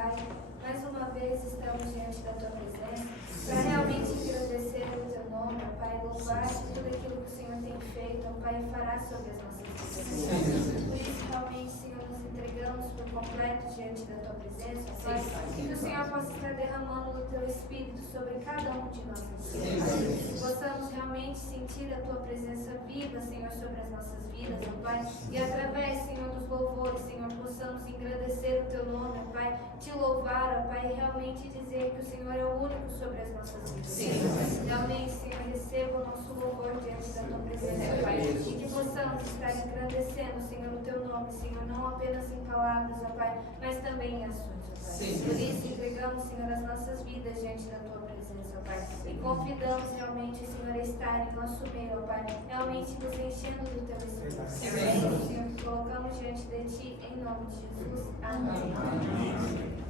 Pai. Mais uma vez estamos diante da Tua presença para realmente agradecer o Teu nome, ó Pai, louvar tudo aquilo que o Senhor tem feito, ó Pai, e fará sobre as nossas vidas. Por isso, realmente, Senhor, nos entregamos por completo diante da Tua presença, ó Pai, e que o Senhor possa estar derramando o Teu Espírito sobre cada um de nós. Que possamos realmente sentir a Tua presença viva, Senhor, sobre as nossas vidas, ó Pai, e através, Senhor, dos louvores, Senhor, possamos engrandecer o Teu nome, ó Pai, te louvar, ó Pai, e realmente dizer que o Senhor é o único sobre as nossas vidas. Realmente, Senhor, receba o nosso louvor diante da Tua presença, ó Pai, e que possamos estar engrandecendo, Senhor, o Teu nome, Senhor, não apenas em palavras, ó Pai, mas também em ações, ó Pai. Por isso, entregamos, Senhor, as nossas vidas diante da Tua presença, ó Pai, e convidamos realmente, Senhor, a estar em nosso meio, ó Pai, realmente nos enchendo do Teu Espírito. Senhor, colocamos diante de Ti, em nome de Jesus. Amém. Amém.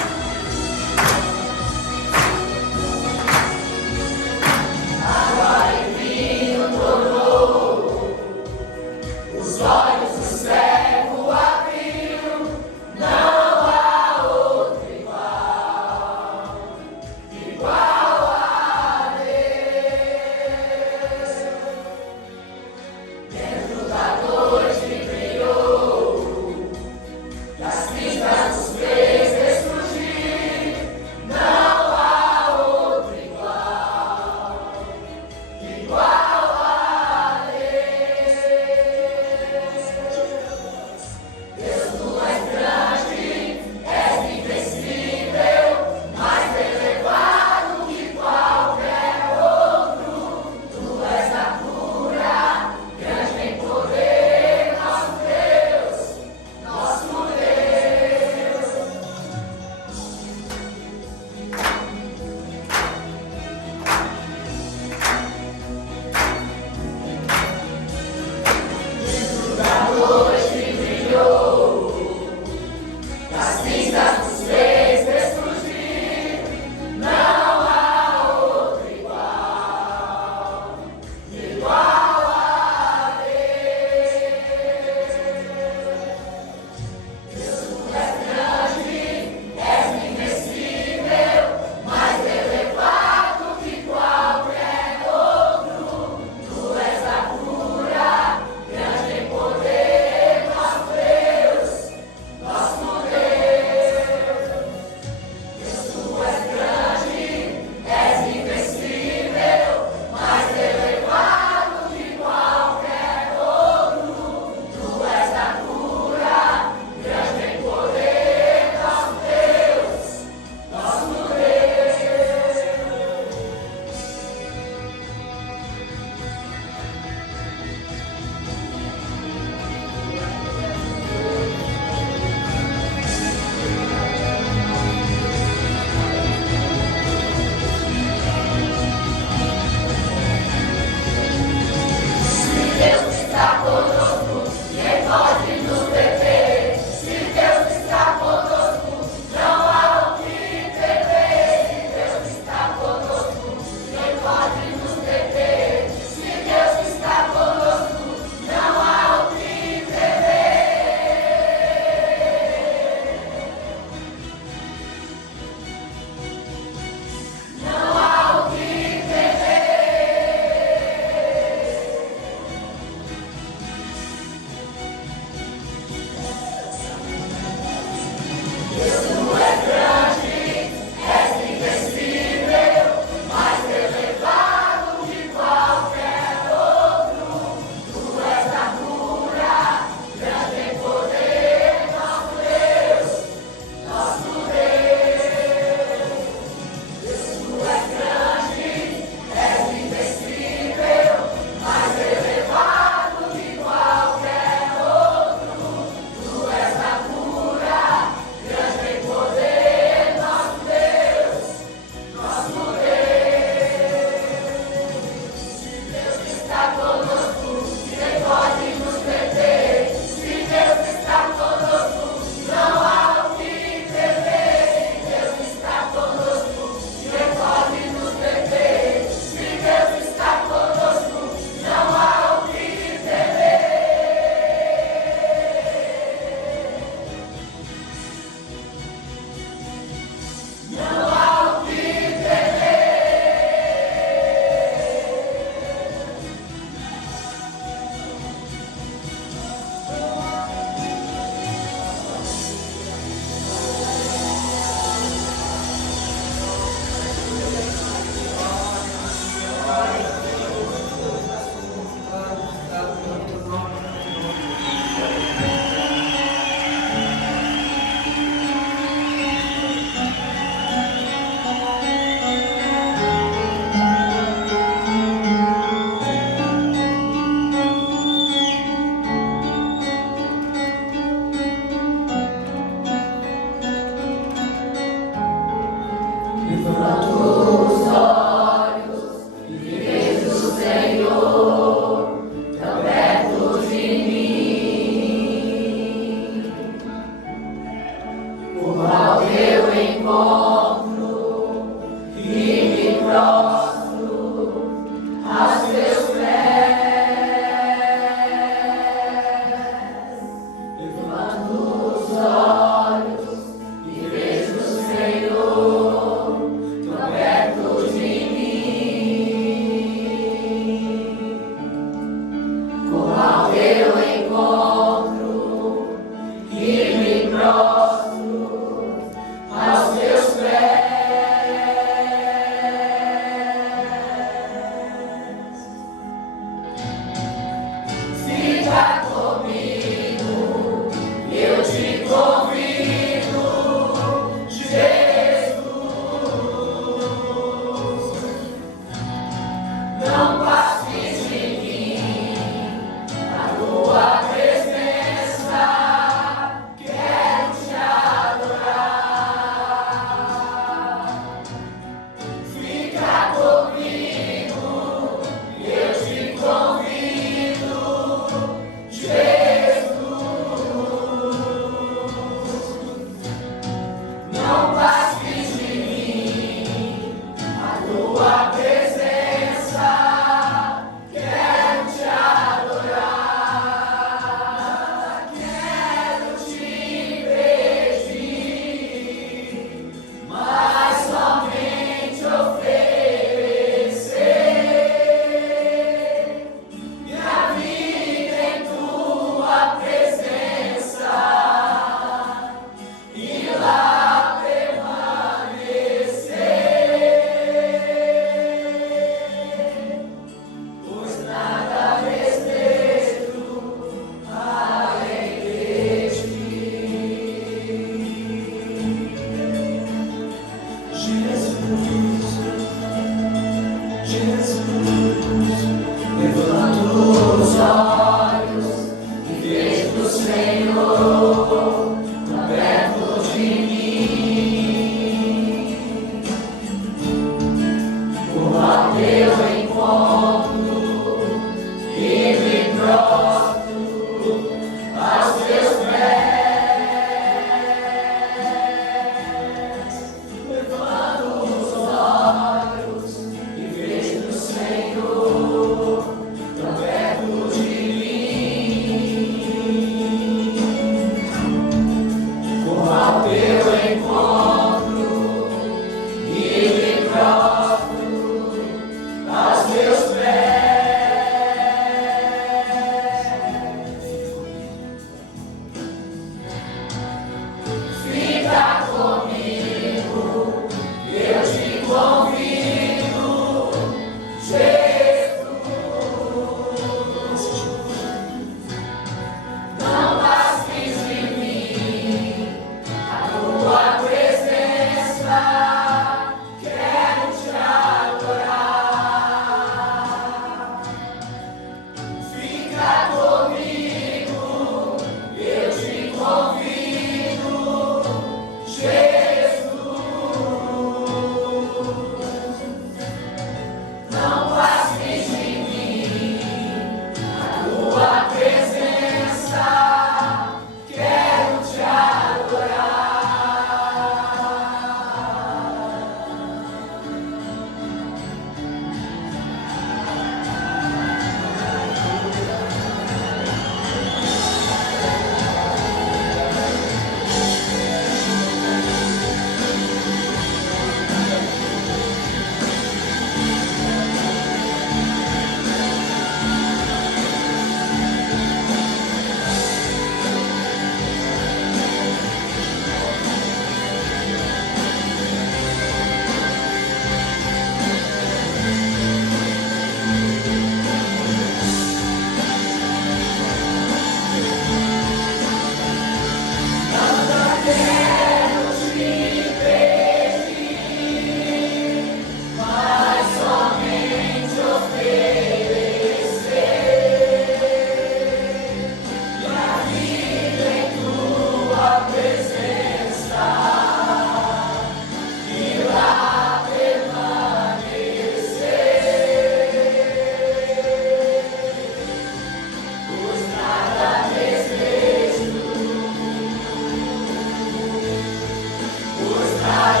Amen.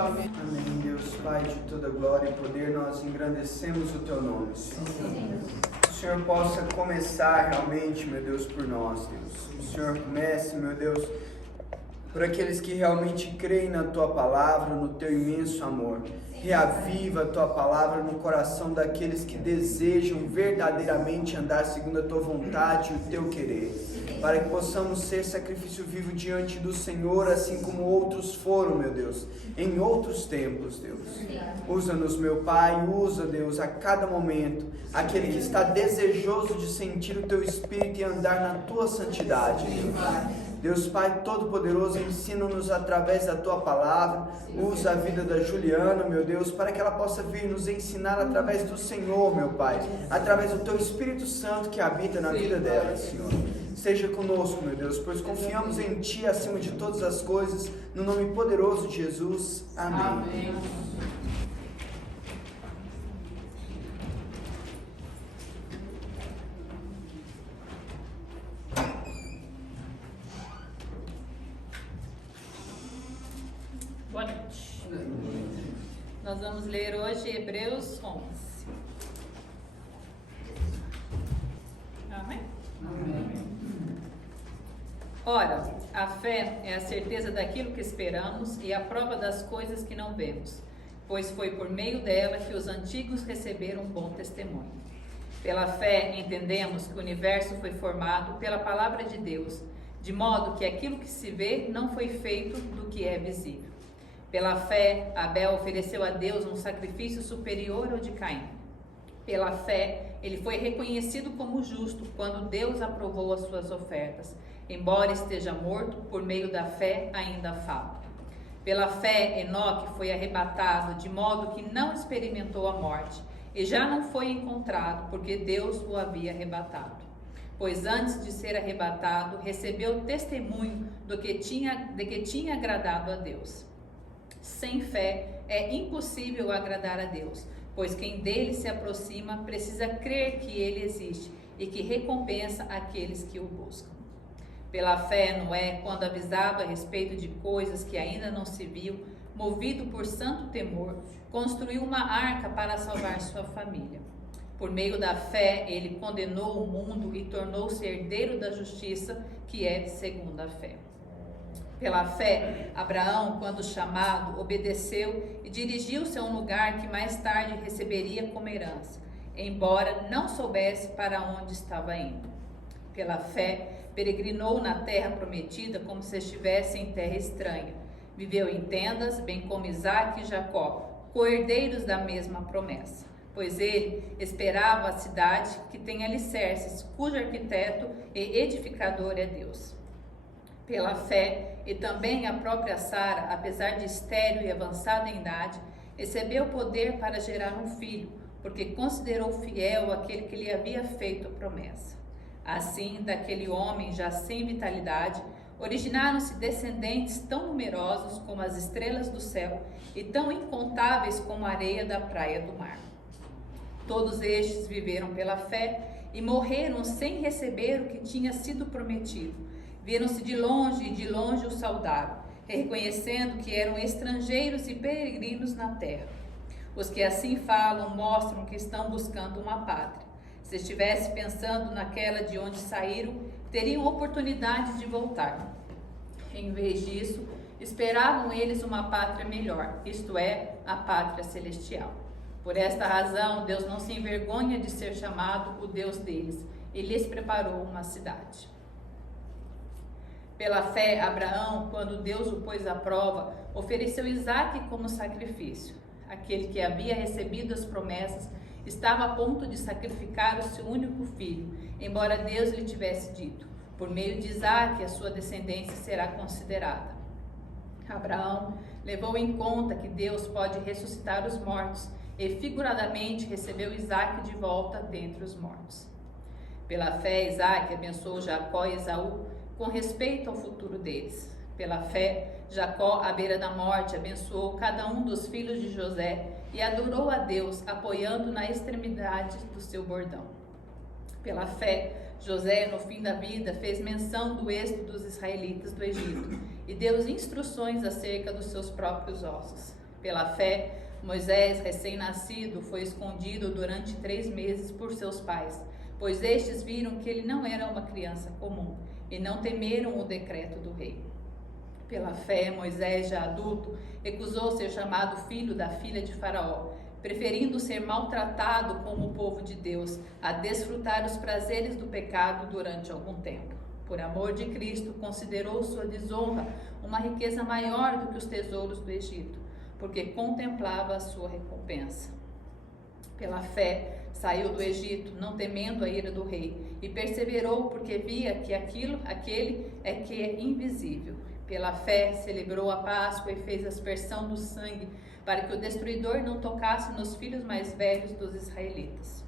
Amém, Deus Pai de toda glória e poder, nós engrandecemos o Teu nome, Senhor. O Senhor possa começar realmente, meu Deus, por nós, Deus. Que o Senhor comece, meu Deus, por aqueles que realmente creem na Tua palavra, no Teu imenso amor. Reaviva a Tua palavra no coração daqueles que desejam verdadeiramente andar segundo a Tua vontade e o Teu querer, para que possamos ser sacrifício vivo diante do Senhor, assim como outros foram, meu Deus, em outros tempos, Deus. Usa-nos, meu Pai, usa, Deus, a cada momento, aquele que está desejoso de sentir o Teu Espírito e andar na Tua santidade, Deus. Deus Pai Todo-Poderoso, ensina-nos através da Tua palavra, usa a vida da Juliana, meu Deus, para que ela possa vir nos ensinar através do Senhor, meu Pai, através do Teu Espírito Santo que habita na vida dela, Senhor. Seja conosco, meu Deus, pois confiamos em Ti acima de todas as coisas, no nome poderoso de Jesus. Amém. Amém. Boa noite. Nós vamos ler hoje Hebreus 11. Amém? Amém. Ora, a fé é a certeza daquilo que esperamos e a prova das coisas que não vemos, pois foi por meio dela que os antigos receberam um bom testemunho. Pela fé entendemos que o universo foi formado pela palavra de Deus, de modo que aquilo que se vê não foi feito do que é visível. Pela fé, Abel ofereceu a Deus um sacrifício superior ao de Caim. Pela fé, ele foi reconhecido como justo quando Deus aprovou as suas ofertas. Embora esteja morto, por meio da fé ainda fala. Pela fé, Enoque foi arrebatado, de modo que não experimentou a morte, e já não foi encontrado, porque Deus o havia arrebatado. Pois antes de ser arrebatado, recebeu testemunho de que tinha agradado a Deus. Sem fé é impossível agradar a Deus, pois quem dele se aproxima precisa crer que ele existe e que recompensa aqueles que o buscam. Pela fé, Noé, quando avisado a respeito de coisas que ainda não se viu, movido por santo temor, construiu uma arca para salvar sua família. Por meio da fé, ele condenou o mundo e tornou-se herdeiro da justiça, que é segundo a fé. Pela fé, Abraão, quando chamado, obedeceu e dirigiu-se a um lugar que mais tarde receberia como herança, embora não soubesse para onde estava indo. Pela fé, peregrinou na terra prometida como se estivesse em terra estranha. Viveu em tendas, bem como Isaque e Jacó, co-herdeiros da mesma promessa. Pois ele esperava a cidade que tem alicerces, cujo arquiteto e edificador é Deus. Pela fé, e também a própria Sara, apesar de estéril e avançada em idade, recebeu poder para gerar um filho, porque considerou fiel aquele que lhe havia feito a promessa. Assim, daquele homem já sem vitalidade, originaram-se descendentes tão numerosos como as estrelas do céu e tão incontáveis como a areia da praia do mar. Todos estes viveram pela fé e morreram sem receber o que tinha sido prometido. Viram-se de longe e de longe o saudaram, reconhecendo que eram estrangeiros e peregrinos na terra. Os que assim falam mostram que estão buscando uma pátria. Se estivesse pensando naquela de onde saíram, teriam oportunidade de voltar. Em vez disso, esperavam eles uma pátria melhor, isto é, a pátria celestial. Por esta razão, Deus não se envergonha de ser chamado o Deus deles, e lhes preparou uma cidade. Pela fé, Abraão, quando Deus o pôs à prova, ofereceu Isaque como sacrifício. Aquele que havia recebido as promessas estava a ponto de sacrificar o seu único filho, embora Deus lhe tivesse dito: por meio de Isaque a sua descendência será considerada. Abraão levou em conta que Deus pode ressuscitar os mortos e figuradamente recebeu Isaque de volta dentre os mortos. Pela fé, Isaque abençoou Jacó e Esaú com respeito ao futuro deles. Pela fé, Jacó, à beira da morte, abençoou cada um dos filhos de José e adorou a Deus, apoiando na extremidade do seu bordão. Pela fé, José, no fim da vida, fez menção do êxodo dos israelitas do Egito e deu instruções acerca dos seus próprios ossos. Pela fé, Moisés, recém-nascido, foi escondido durante 3 meses por seus pais, pois estes viram que ele não era uma criança comum e não temeram o decreto do rei. Pela fé, Moisés, já adulto, recusou ser chamado filho da filha de Faraó, preferindo ser maltratado como o povo de Deus a desfrutar os prazeres do pecado durante algum tempo. Por amor de Cristo, considerou sua desonra uma riqueza maior do que os tesouros do Egito, porque contemplava a sua recompensa. Pela fé, saiu do Egito, não temendo a ira do rei, e perseverou porque via que aquele que é invisível. Pela fé, celebrou a Páscoa e fez aspersão do sangue, para que o destruidor não tocasse nos filhos mais velhos dos israelitas.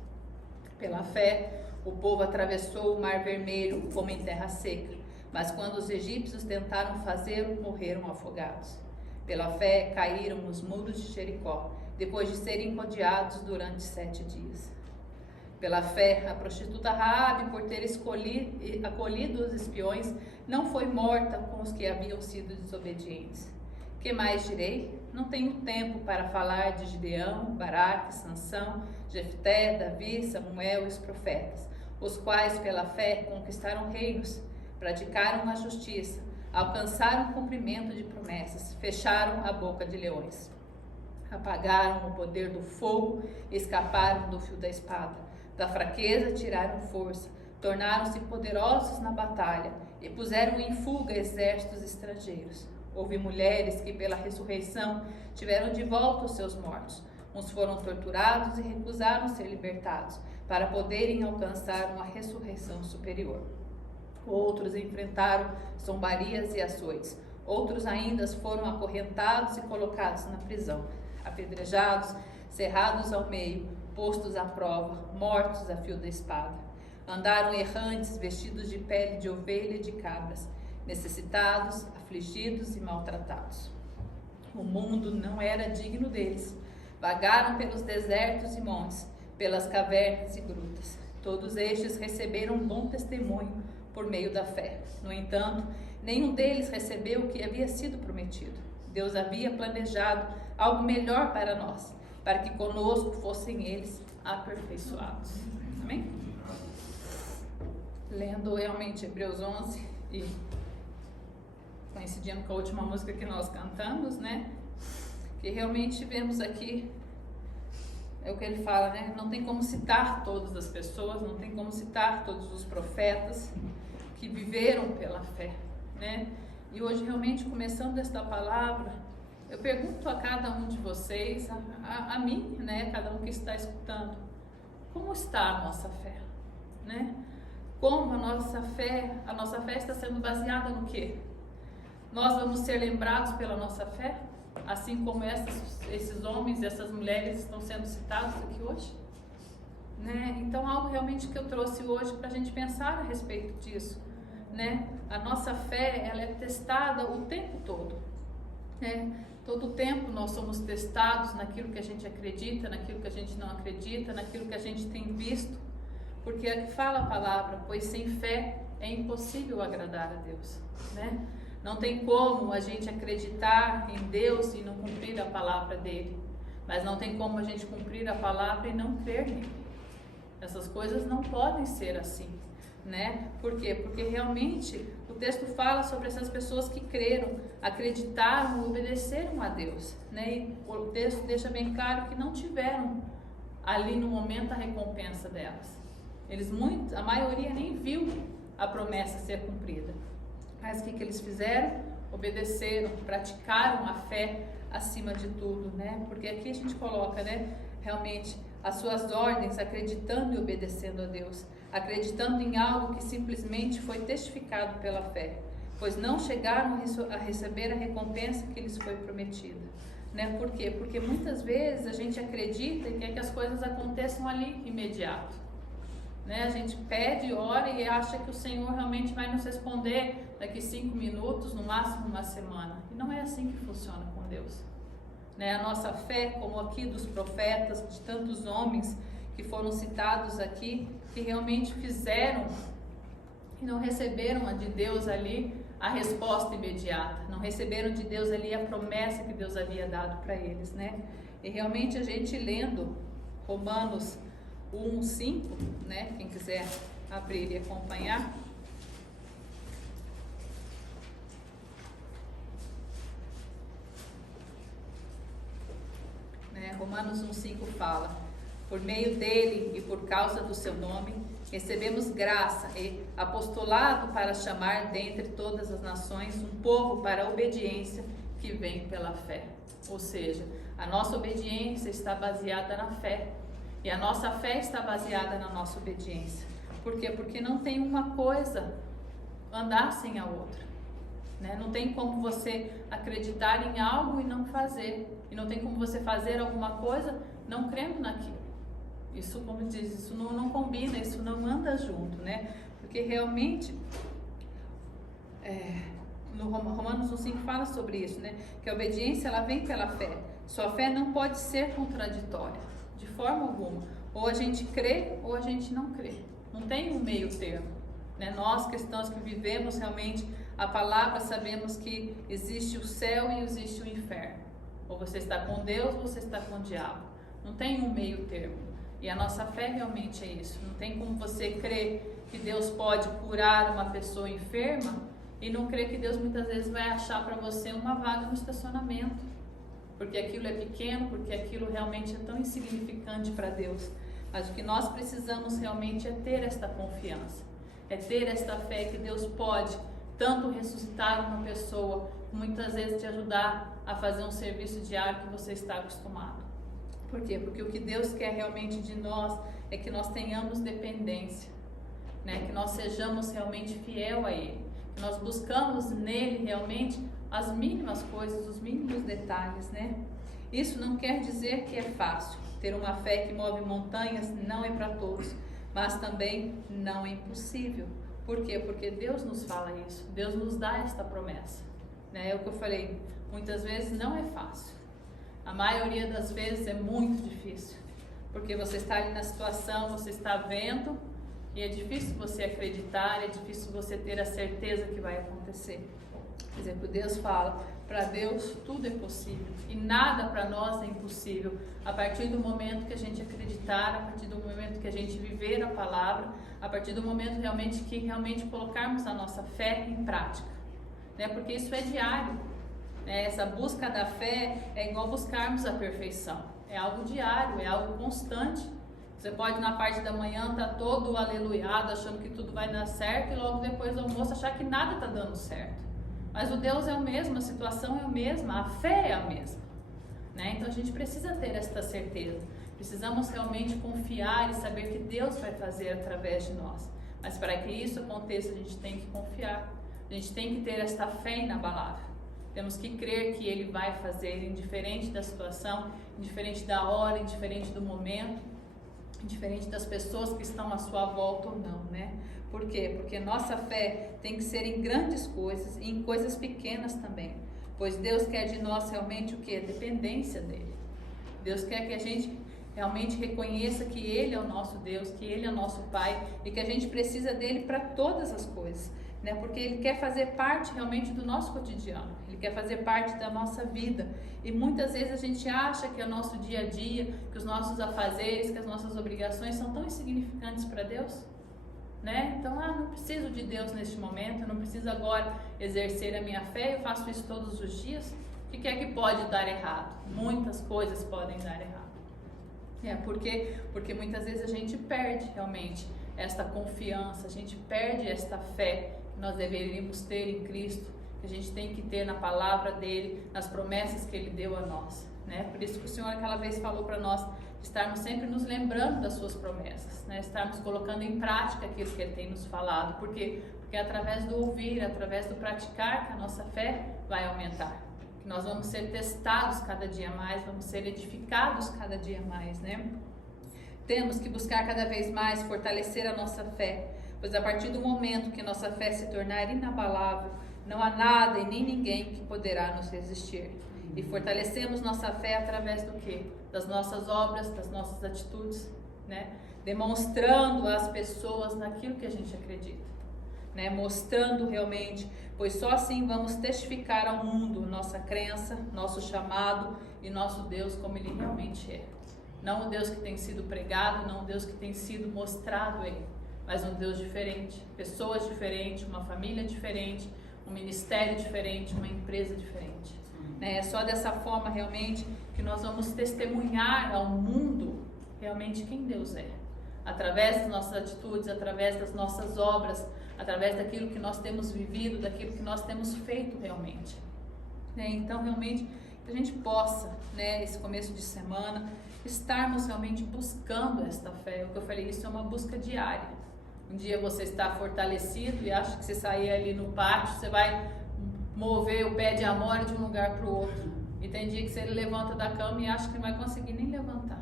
Pela fé, o povo atravessou o Mar Vermelho como em terra seca, mas quando os egípcios tentaram fazê-lo, morreram afogados. Pela fé, caíram os muros de Jericó, depois de serem rodeados durante 7 dias. Pela fé, a prostituta Raabe, por ter acolhido os espiões, não foi morta com os que haviam sido desobedientes. Que mais direi? Não tenho tempo para falar de Gideão, Baraque, Sansão, Jefté, Davi, Samuel e os profetas, os quais pela fé conquistaram reinos, praticaram a justiça, alcançaram o cumprimento de promessas, fecharam a boca de leões, apagaram o poder do fogo, escaparam do fio da espada, da fraqueza tiraram força, tornaram-se poderosos na batalha e puseram em fuga exércitos estrangeiros. Houve mulheres que pela ressurreição tiveram de volta os seus mortos. Uns foram torturados e recusaram ser libertados, para poderem alcançar uma ressurreição superior. Outros enfrentaram zombarias e açoites. Outros ainda foram acorrentados e colocados na prisão, apedrejados, cerrados ao meio, postos à prova, mortos a fio da espada. Andaram errantes, vestidos de pele de ovelha e de cabras, necessitados, afligidos e maltratados. O mundo não era digno deles. Vagaram pelos desertos e montes, pelas cavernas e grutas. Todos estes receberam bom testemunho por meio da fé. No entanto, nenhum deles recebeu o que havia sido prometido. Deus havia planejado algo melhor para nós, para que conosco fossem eles aperfeiçoados. Amém? Lendo realmente Hebreus 11 e coincidindo com a última música que nós cantamos, né? Que realmente vemos aqui, é o que ele fala, né? Não tem como citar todas as pessoas, não tem como citar todos os profetas que viveram pela fé, né? E hoje realmente, começando esta palavra, eu pergunto a cada um de vocês, a mim, né? Cada um que está escutando, como está a nossa fé, né? Como a nossa fé está sendo baseada no quê? Nós vamos ser lembrados pela nossa fé, assim como esses homens e essas mulheres estão sendo citados aqui hoje, né? Então, algo realmente que eu trouxe hoje para a gente pensar a respeito disso, né? A nossa fé, ela é testada o tempo todo, né? Todo o tempo nós somos testados naquilo que a gente acredita, naquilo que a gente não acredita, naquilo que a gente tem visto, porque é que fala a palavra, pois sem fé é impossível agradar a Deus, né? Não tem como a gente acreditar em Deus e não cumprir a palavra dele, mas não tem como a gente cumprir a palavra e não crer nele. Essas coisas não podem ser assim, né? Por quê? Porque realmente o texto fala sobre essas pessoas que creram, acreditaram, obedeceram a Deus, né? E o texto deixa bem claro que não tiveram ali no momento a recompensa delas. A maioria nem viu a promessa ser cumprida. Mas o que eles fizeram? Obedeceram, praticaram a fé acima de tudo, né? Porque aqui a gente coloca, né? Realmente as suas ordens, acreditando e obedecendo a Deus, acreditando em algo que simplesmente foi testificado pela fé, pois não chegaram a receber a recompensa que lhes foi prometida, né? Por quê? Porque muitas vezes a gente acredita e quer que as coisas aconteçam ali imediato, né? A gente pede, ora e acha que o Senhor realmente vai nos responder daqui 5 minutos, no máximo uma semana. E não é assim que funciona com Deus, né? A nossa fé, como aqui dos profetas, de tantos homens que foram citados aqui, que realmente fizeram e não receberam de Deus ali a resposta imediata, não receberam de Deus ali a promessa que Deus havia dado para eles, né? E realmente a gente lendo Romanos o 1:5, né? Quem quiser abrir e acompanhar. Romanos 1:5 fala: por meio dele e por causa do seu nome, recebemos graça e apostolado para chamar dentre todas as nações um povo para a obediência que vem pela fé. Ou seja, a nossa obediência está baseada na fé. E a nossa fé está baseada na nossa obediência. Por quê? Porque não tem uma coisa andar sem a outra. Né? Não tem como você acreditar em algo e não fazer. E não tem como você fazer alguma coisa não crendo naquilo. Isso, como diz, isso não combina, isso não anda junto, né? Porque realmente, no Romanos 1:5 fala sobre isso, né? Que a obediência, ela vem pela fé. Sua fé não pode ser contraditória, de forma alguma. Ou a gente crê, ou a gente não crê. Não tem um meio termo, né? Nós, cristãos que vivemos realmente a palavra, sabemos que existe o céu e existe o inferno. Ou você está com Deus, ou você está com o diabo. Não tem um meio termo. E a nossa fé realmente é isso. Não tem como você crer que Deus pode curar uma pessoa enferma e não crer que Deus muitas vezes vai achar para você uma vaga no estacionamento. Porque aquilo é pequeno, porque aquilo realmente é tão insignificante para Deus. Mas o que nós precisamos realmente é ter esta confiança. É ter esta fé que Deus pode tanto ressuscitar uma pessoa, muitas vezes te ajudar a fazer um serviço diário que você está acostumado. Por quê? Porque o que Deus quer realmente de nós é que nós tenhamos dependência, né? Que nós sejamos realmente fiel a Ele, que nós buscamos nele realmente as mínimas coisas, os mínimos detalhes, né? Isso não quer dizer que é fácil. Ter uma fé que move montanhas não é para todos, mas também não é impossível. Por quê? Porque Deus nos fala isso, Deus nos dá esta promessa, né? É o que eu falei, muitas vezes não é fácil. A maioria das vezes é muito difícil, porque você está ali na situação, você está vendo, e é difícil você acreditar, é difícil você ter a certeza que vai acontecer. Por exemplo, Deus fala, para Deus tudo é possível, e nada para nós é impossível, a partir do momento que a gente acreditar, a partir do momento que a gente viver a palavra, a partir do momento que realmente colocarmos a nossa fé em prática, né? Porque isso é diário. Essa busca da fé é igual buscarmos a perfeição. É algo diário, é algo constante. Você pode na parte da manhã estar todo aleluiado, achando que tudo vai dar certo, e logo depois do almoço achar que nada está dando certo. Mas o Deus é o mesmo, a situação é a mesma, a fé é a mesma, né? Então a gente precisa ter esta certeza. Precisamos realmente confiar e saber que Deus vai fazer através de nós. Mas para que isso aconteça, a gente tem que confiar. A gente tem que ter esta fé inabalável. Temos que crer que Ele vai fazer, indiferente da situação, indiferente da hora, indiferente do momento, indiferente das pessoas que estão à sua volta ou não, né? Por quê? Porque nossa fé tem que ser em grandes coisas e em coisas pequenas também. Pois Deus quer de nós realmente o quê? A dependência dEle. Deus quer que a gente realmente reconheça que Ele é o nosso Deus, que Ele é o nosso Pai e que a gente precisa dEle para todas as coisas. Né? Porque Ele quer fazer parte realmente do nosso cotidiano, Ele quer fazer parte da nossa vida, e muitas vezes a gente acha que o nosso dia a dia, que os nossos afazeres, que as nossas obrigações são tão insignificantes para Deus, né? Então, não preciso de Deus neste momento, eu não preciso agora exercer a minha fé, eu faço isso todos os dias. O que é que pode dar errado? Muitas coisas podem dar errado. Porque muitas vezes a gente perde realmente esta confiança, a gente perde esta fé que nós deveríamos ter em Cristo, que a gente tem que ter na palavra dele, nas promessas que ele deu a nós, né? Por isso que o Senhor aquela vez falou para nós estarmos sempre nos lembrando das suas promessas, né? Estarmos colocando em prática aquilo que ele tem nos falado. Por quê? Porque é através do ouvir, através do praticar que a nossa fé vai aumentar, que nós vamos ser testados cada dia mais, vamos ser edificados cada dia mais, né? Temos que buscar cada vez mais fortalecer a nossa fé, pois a partir do momento que nossa fé se tornar inabalável, não há nada e nem ninguém que poderá nos resistir. E fortalecemos nossa fé através do quê? Das nossas obras, das nossas atitudes, né? Demonstrando às pessoas naquilo que a gente acredita, né? Mostrando realmente, pois só assim vamos testificar ao mundo nossa crença, nosso chamado e nosso Deus como Ele realmente é. Não o Deus que tem sido pregado, não o Deus que tem sido mostrado aí, mas um Deus diferente, pessoas diferentes, uma família diferente, um ministério diferente, uma empresa diferente. É só dessa forma realmente que nós vamos testemunhar ao mundo realmente quem Deus é. Através das nossas atitudes, através das nossas obras, através daquilo que nós temos vivido, daquilo que nós temos feito realmente. Então realmente que a gente possa, esse começo de semana, estarmos realmente buscando esta fé. O que eu falei, isso é uma busca diária. Um dia você está fortalecido e acha que você sair ali no pátio, você vai mover o pé de amora de um lugar para o outro. E tem dia que você levanta da cama e acha que não vai conseguir nem levantar.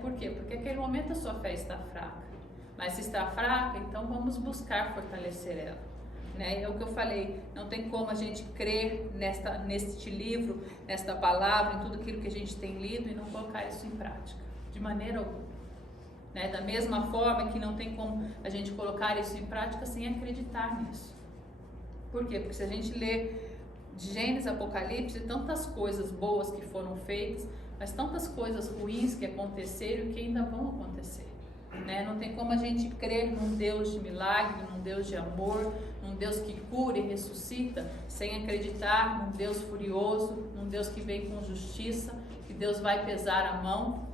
Por quê? Porque naquele momento a sua fé está fraca. Mas se está fraca, então vamos buscar fortalecer ela. É o que eu falei, não tem como a gente crer neste livro, nesta palavra, em tudo aquilo que a gente tem lido e não colocar isso em prática, de maneira alguma. Da mesma forma que não tem como a gente colocar isso em prática sem acreditar nisso. Por quê? Porque se a gente lê de Gênesis, Apocalipse, tantas coisas boas que foram feitas, mas tantas coisas ruins que aconteceram e que ainda vão acontecer. Não tem como a gente crer num Deus de milagre, num Deus de amor, num Deus que cura e ressuscita, sem acreditar num Deus furioso, num Deus que vem com justiça, que Deus vai pesar a mão,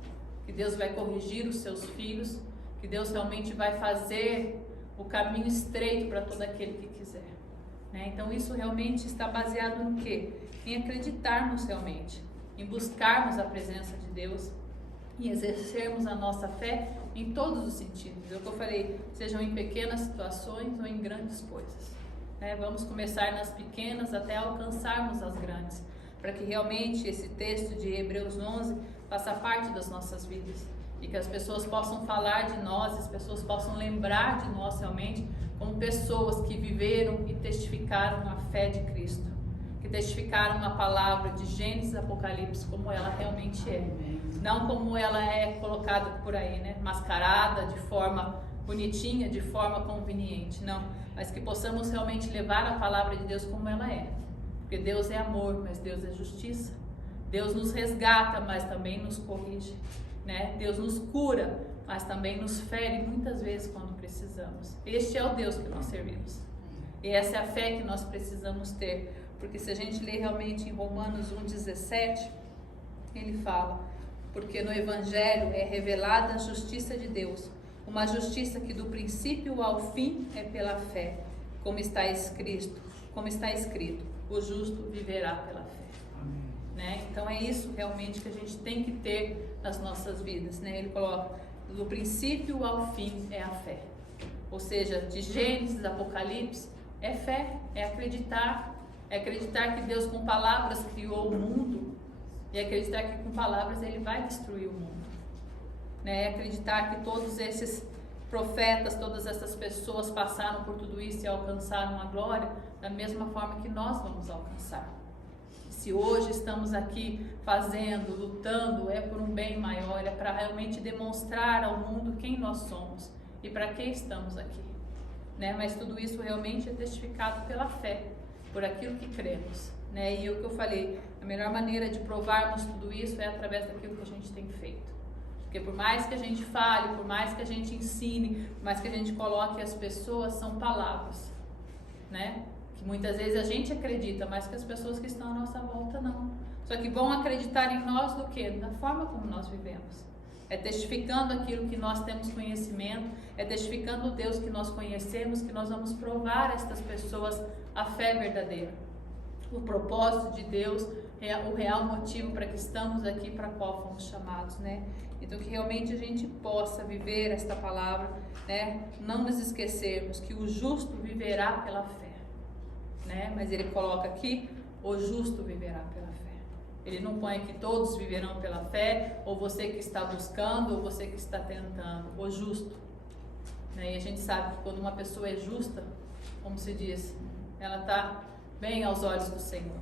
que Deus vai corrigir os seus filhos, que Deus realmente vai fazer o caminho estreito para todo aquele que quiser. Então isso realmente está baseado no quê? Em acreditarmos realmente, em buscarmos a presença de Deus, em exercermos a nossa fé em todos os sentidos. É o que eu falei, sejam em pequenas situações ou em grandes coisas. Vamos começar nas pequenas até alcançarmos as grandes, para que realmente esse texto de Hebreus 11 faça parte das nossas vidas e que as pessoas possam falar de nós, as pessoas possam lembrar de nós realmente como pessoas que viveram e testificaram a fé de Cristo, que testificaram uma palavra de Gênesis, Apocalipse como ela realmente é, não como ela é colocada por aí, mascarada de forma bonitinha, de forma conveniente, não, mas que possamos realmente levar a palavra de Deus como ela é, porque Deus é amor, mas Deus é justiça. Deus nos resgata, mas também nos corrige, Deus nos cura, mas também nos fere muitas vezes quando precisamos. Este é o Deus que nós servimos. E essa é a fé que nós precisamos ter, porque se a gente ler realmente em Romanos 1,17, ele fala, porque no Evangelho é revelada a justiça de Deus, uma justiça que do princípio ao fim é pela fé, como está escrito, o justo viverá pela fé. Então é isso realmente que a gente tem que ter nas nossas vidas. Ele coloca, do princípio ao fim é a fé. Ou seja, de Gênesis, Apocalipse, é fé, é acreditar que Deus com palavras criou o mundo e acreditar que com palavras Ele vai destruir o mundo. É acreditar que todos esses profetas, todas essas pessoas passaram por tudo isso e alcançaram a glória da mesma forma que nós vamos alcançar. Se hoje estamos aqui fazendo, lutando, é por um bem maior, é para realmente demonstrar ao mundo quem nós somos e para que estamos aqui. Mas tudo isso realmente é testificado pela fé, por aquilo que cremos. E o que eu falei, a melhor maneira de provarmos tudo isso é através daquilo que a gente tem feito. Porque por mais que a gente fale, por mais que a gente ensine, por mais que a gente coloque as pessoas, são palavras, que muitas vezes a gente acredita, mas que as pessoas que estão à nossa volta não. Só que vão acreditar em nós do quê? Da forma como nós vivemos. É testificando aquilo que nós temos conhecimento, é testificando o Deus que nós conhecemos, que nós vamos provar a estas pessoas a fé verdadeira. O propósito de Deus, é o real motivo para que estamos aqui, para qual fomos chamados, Então que realmente a gente possa viver esta palavra, Não nos esquecermos que o justo viverá pela fé. Mas ele coloca aqui, o justo viverá pela fé. Ele não põe que todos viverão pela fé, ou você que está buscando, ou você que está tentando, o justo. E a gente sabe que quando uma pessoa é justa, como se diz, ela está bem aos olhos do Senhor.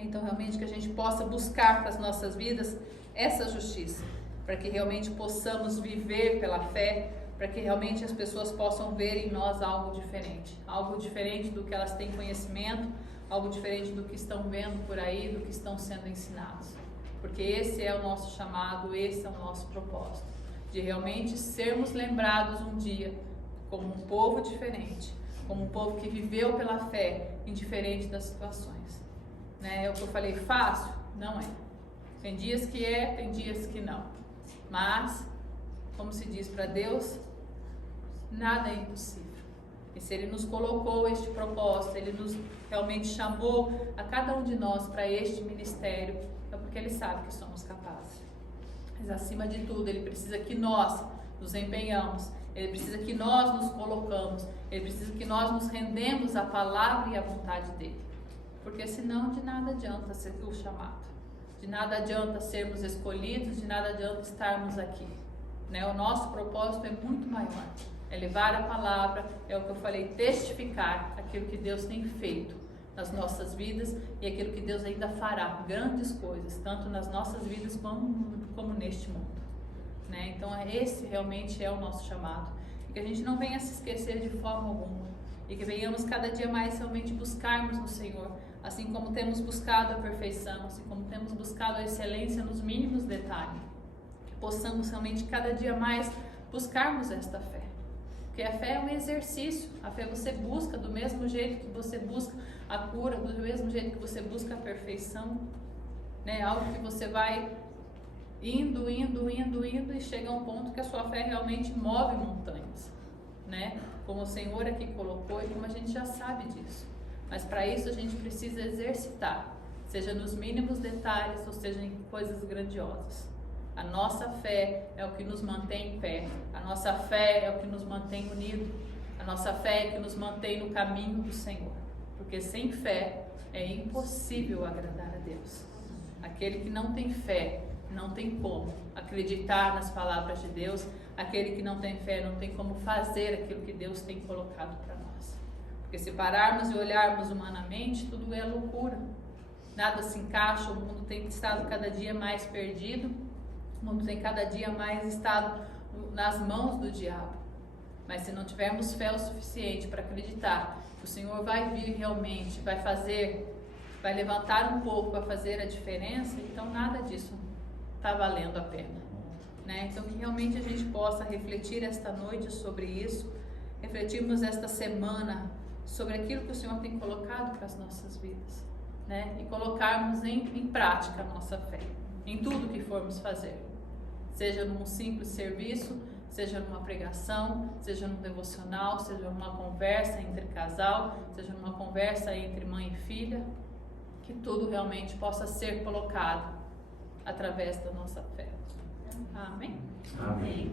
Então realmente que a gente possa buscar para as nossas vidas essa justiça, para que realmente possamos viver pela fé, para que realmente as pessoas possam ver em nós algo diferente do que elas têm conhecimento, algo diferente do que estão vendo por aí, do que estão sendo ensinados. porque esse é o nosso chamado, esse é o nosso propósito, de realmente sermos lembrados um dia como um povo diferente, como um povo que viveu pela fé em diferentes das situações. Né? É o que eu falei, fácil? Não é. Tem dias que é, tem dias que não. Mas, como se diz para Deus, nada é impossível. E se Ele nos colocou este propósito, Ele nos realmente chamou a cada um de nós para este ministério, é porque Ele sabe que somos capazes. Mas acima de tudo, Ele precisa que nós nos empenhamos, Ele precisa que nós nos colocamos, Ele precisa que nós nos rendemos à palavra e à vontade dEle. Porque senão de nada adianta ser o chamado, de nada adianta sermos escolhidos, de nada adianta estarmos aqui. Né? O nosso propósito é muito maior. É levar a palavra, é o que eu falei, testificar aquilo que Deus tem feito nas nossas vidas e aquilo que Deus ainda fará, grandes coisas, tanto nas nossas vidas como neste mundo. Né? Então esse realmente é o nosso chamado. E que a gente não venha se esquecer de forma alguma. E que venhamos cada dia mais realmente buscarmos no Senhor, assim como temos buscado a perfeição, assim como temos buscado a excelência nos mínimos detalhes. Que possamos realmente cada dia mais buscarmos esta fé. Porque a fé é um exercício, a fé você busca do mesmo jeito que você busca a cura, do mesmo jeito que você busca a perfeição, né? Algo que você vai indo e chega a um ponto que a sua fé realmente move montanhas, né? Como o Senhor aqui colocou e como a gente já sabe disso. Mas para isso a gente precisa exercitar, seja nos mínimos detalhes ou seja em coisas grandiosas. A nossa fé é o que nos mantém em pé. A nossa fé é o que nos mantém unidos. A nossa fé é o que nos mantém no caminho do Senhor. Porque sem fé é impossível agradar a Deus. Aquele que não tem fé não tem como acreditar nas palavras de Deus. Aquele que não tem fé não tem como fazer aquilo que Deus tem colocado para nós. Porque se pararmos e olharmos humanamente, tudo é loucura. Nada se encaixa, o mundo tem estado cada dia mais perdido. O mundo tem cada dia mais estado nas mãos do diabo. Mas se não tivermos fé o suficiente para acreditar que o Senhor vai vir realmente, vai levantar um pouco para fazer a diferença, então nada disso está valendo a pena. Né? Então que realmente a gente possa refletir esta noite sobre isso, refletirmos esta semana sobre aquilo que o Senhor tem colocado para as nossas vidas. Né? E colocarmos em prática a nossa fé, em tudo que formos fazer. Seja num simples serviço, seja numa pregação, seja num devocional, seja numa conversa entre casal, seja numa conversa entre mãe e filha, que tudo realmente possa ser colocado através da nossa fé. Amém? Amém.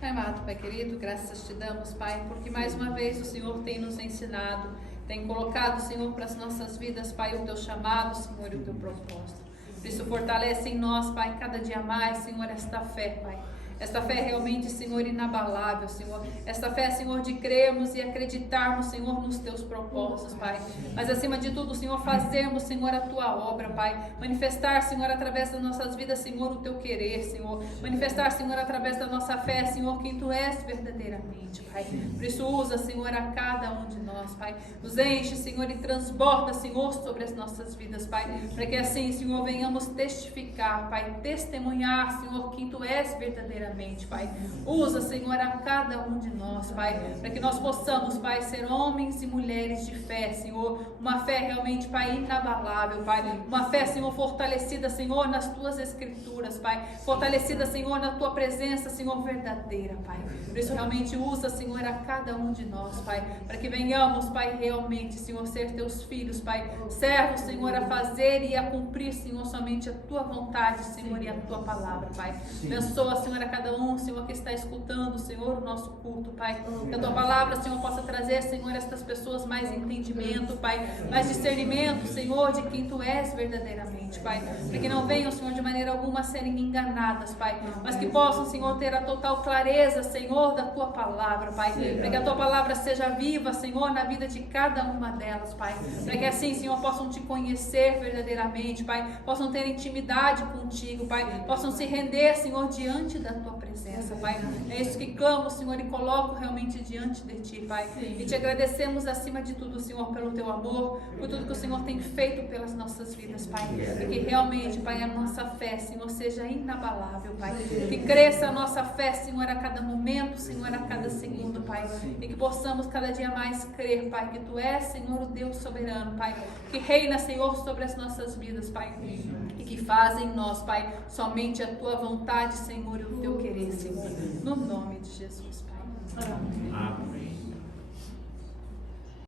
Pai amado, Pai querido, graças te damos, Pai, porque mais uma vez o Senhor tem nos ensinado, tem colocado, Senhor, para as nossas vidas, Pai, o teu chamado, Senhor, e o teu propósito. Por isso fortalece em nós, Pai, cada dia mais, Senhor, esta fé, Pai. Esta fé realmente, Senhor, inabalável, Senhor. Esta fé, Senhor, de crermos e acreditarmos, Senhor, nos Teus propósitos, Pai. Mas, acima de tudo, Senhor, fazermos, Senhor, a Tua obra, Pai. Manifestar, Senhor, através das nossas vidas, Senhor, o Teu querer, Senhor. Manifestar, Senhor, através da nossa fé, Senhor, quem Tu és verdadeiramente, Pai. Por isso, usa, Senhor, a cada um de nós, Pai. Nos enche, Senhor, e transborda, Senhor, sobre as nossas vidas, Pai. Para que assim, Senhor, venhamos testificar, Pai. Testemunhar, Senhor, quem Tu és verdadeiramente, Pai. Usa, Senhor, a cada um de nós, Pai, para que nós possamos, Pai, ser homens e mulheres de fé, Senhor, uma fé realmente, Pai, inabalável, Pai, uma fé, Senhor, fortalecida, Senhor, nas Tuas Escrituras, Pai, fortalecida, Senhor, na Tua presença, Senhor, verdadeira, Pai. Por isso, realmente, usa, Senhor, a cada um de nós, Pai, para que venhamos, Pai, realmente, Senhor, ser Teus filhos, Pai, servos, Senhor, a fazer e a cumprir, Senhor, somente a Tua vontade, Senhor, e a Tua palavra, Pai. Abençoa, Senhor, a cada um, Senhor, que está escutando, Senhor, o nosso culto, Pai. Que a Tua palavra, Senhor, possa trazer, Senhor, estas pessoas mais entendimento, Pai, mais discernimento, Senhor, de quem Tu és verdadeiramente, Pai. Para que não venham, Senhor, de maneira alguma a serem enganadas, Pai, mas que possam, Senhor, ter a total clareza, Senhor, da Tua palavra, Pai. Para que a Tua palavra seja viva, Senhor, na vida de cada uma delas, Pai. Para que assim, Senhor, possam Te conhecer verdadeiramente, Pai. Possam ter intimidade contigo, Pai. Possam se render, Senhor, diante da Tua presença. presença, Pai. É isso que clamo, Senhor, e coloco realmente diante de Ti, Pai. E Te agradecemos acima de tudo, Senhor, pelo Teu amor, por tudo que o Senhor tem feito pelas nossas vidas, Pai. E que realmente, Pai, a nossa fé, Senhor, seja inabalável, Pai. Que cresça a nossa fé, Senhor, a cada momento, Senhor, a cada segundo, Pai. E que possamos cada dia mais crer, Pai, que Tu és, Senhor, o Deus soberano, Pai. Que reina, Senhor, sobre as nossas vidas, Pai. E que faz em nós, Pai, somente a Tua vontade, Senhor, e o Teu querer, Senhor. No nome de Jesus, Pai. Amém.